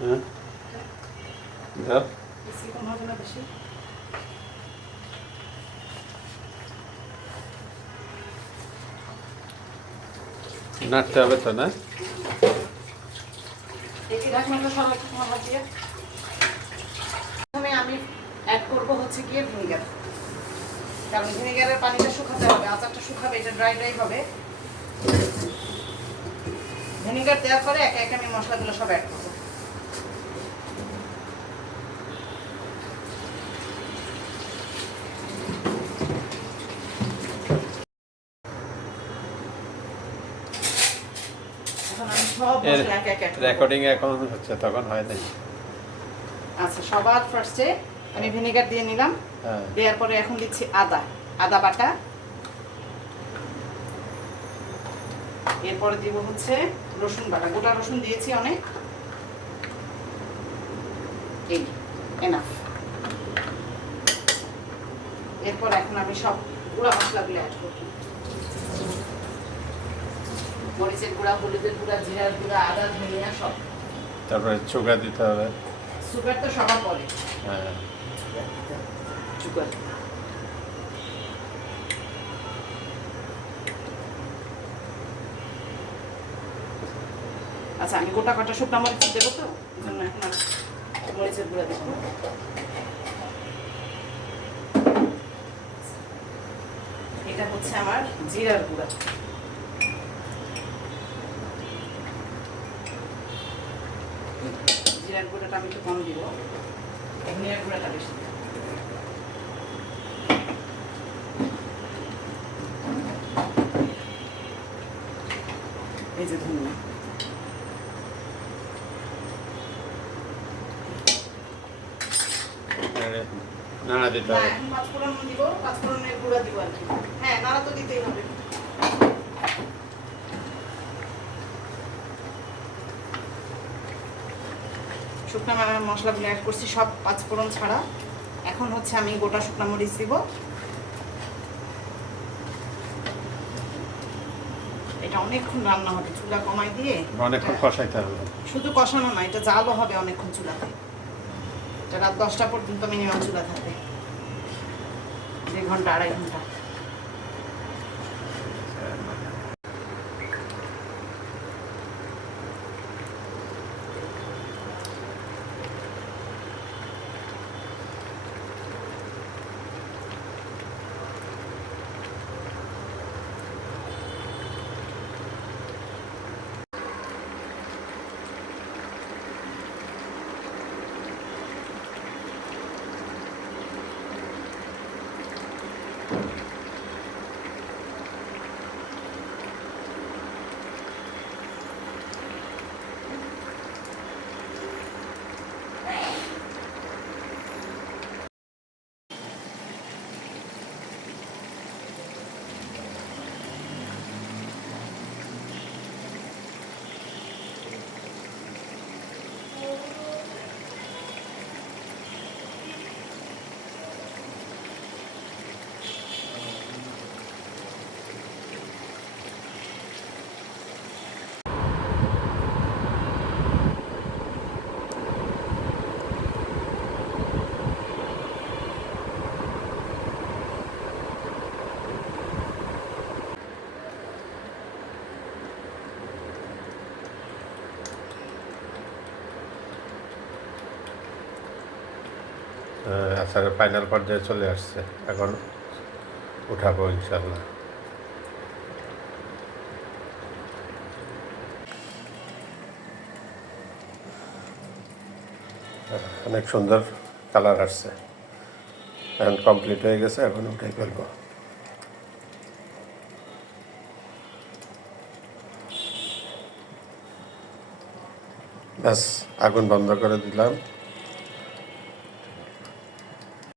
হ্যাঁ দাও নাড়তে হবে তো না? প্রথমে আমি অ্যাড করবো হচ্ছে গিয়ে ভিনেগার, কারণ ভিনেগারের পানিটা শুকাতে হবে, আচারটা শুকাবে, এটা ড্রাই ড্রাই হবে। ভিনেগার দেওয়ার পরে একে একে আমি মশলাগুলো সব অ্যাড করবো। রেকর্ডিং এখন হচ্ছে, তখন হয় নাই। আচ্ছা, সবার ফার্স্টে আমি ভিনেগার দিয়ে নিলাম, দেওয়ার পরে এখন দিচ্ছি আদা বাটা, এরপরে দিব হচ্ছে রসুন বাটা, গোটা রসুন দিয়েছি অনেক, এই এনাফ। এরপর এখন আমি সব গুঁড়া মশলাগুলো অ্যাড করব, মরিচের গুঁড়া, হলুদের গুঁড়া, জিরার গুঁড়া, আদা, ধনিয়া সব। তারপরে সুগার দিতে হবে। সুগার তো সবার পরে। হ্যাঁ, সুগার। আচ্ছা, আমি গোটা কাটা শুকনো মরিচ দেবো, তো এই জন্য এখন মরিচের গুঁড়া দেবো। এটা হচ্ছে আমার জিরার গুঁড়া, জিরার গুঁড়াটা আমি একটু কম দিব, ধনিয়ার গুঁড়াটা বেশি দিব। এই যে ধনিয়া, নাড়া দিতে হবে। এখন পাঁচফোড়ন দিব, পাঁচফোড়নের গুঁড়া দিব আর কি। হ্যাঁ, নাড়া তো দিতেই হবে। শুকনো মশলাগুলো অ্যাড করছি সব, পাঁচফোড়ন ছাড়া। এখন হচ্ছে আমি গোটা শুকনো মরিচ দিব। এটা অনেকক্ষণ রান্না হবে, চুলা কমাই দিয়ে অনেকক্ষণ কষাইতে হবে। শুধু কষানো না, এটা জালও হবে অনেকক্ষণ চুলাতে। এটা রাত 10টা পর্যন্ত মিনিমাম চুলা থাকবে, 2 ঘন্টা 2.5 ঘন্টা। আচারের ফাইনাল পর্যায়ে চলে আসছে, এখন উঠাবো ইনশাল্লাহ। অনেক সুন্দর কালার আসছে, এখন কমপ্লিট হয়ে গেছে, এখন উঠাই ফেলবো। ব্যাস, আগুন বন্ধ করে দিলাম।